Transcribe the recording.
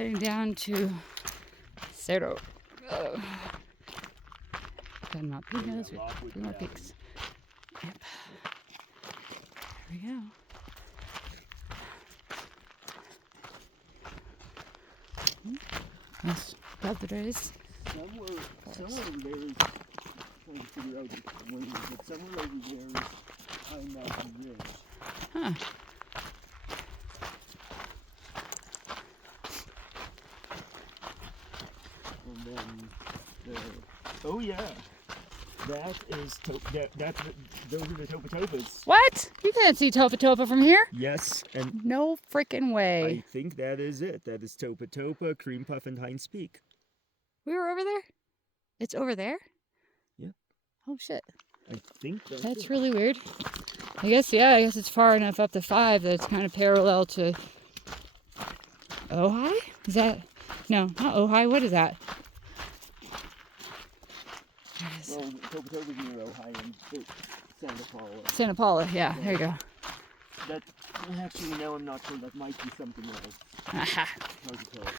heading down to Cerro. Then not Pinos with 3 more peaks. Yep. There we go. Nice padres. Somewhere there is, trying to figure out which one it is, but somewhere over there is High Mountain Ridge. Huh. And then oh yeah, that is those are the Topatopas. What? You can't see Topa Topa from here? Yes, and No freaking way. I think that is it. That is Topatopa, Cream Puff, and Heinz Peak. We were over there? It's over there? Yeah. Oh shit. I think That's really weird. I guess it's far enough up to 5 that it's kind of parallel to Ojai? Is that? No, not Ojai. What is that? Well, Topatopa's near Ojai and Santa Paula. Santa Paula, yeah, there you go. That, actually, now I'm not sure. That might be something else. Hard to tell.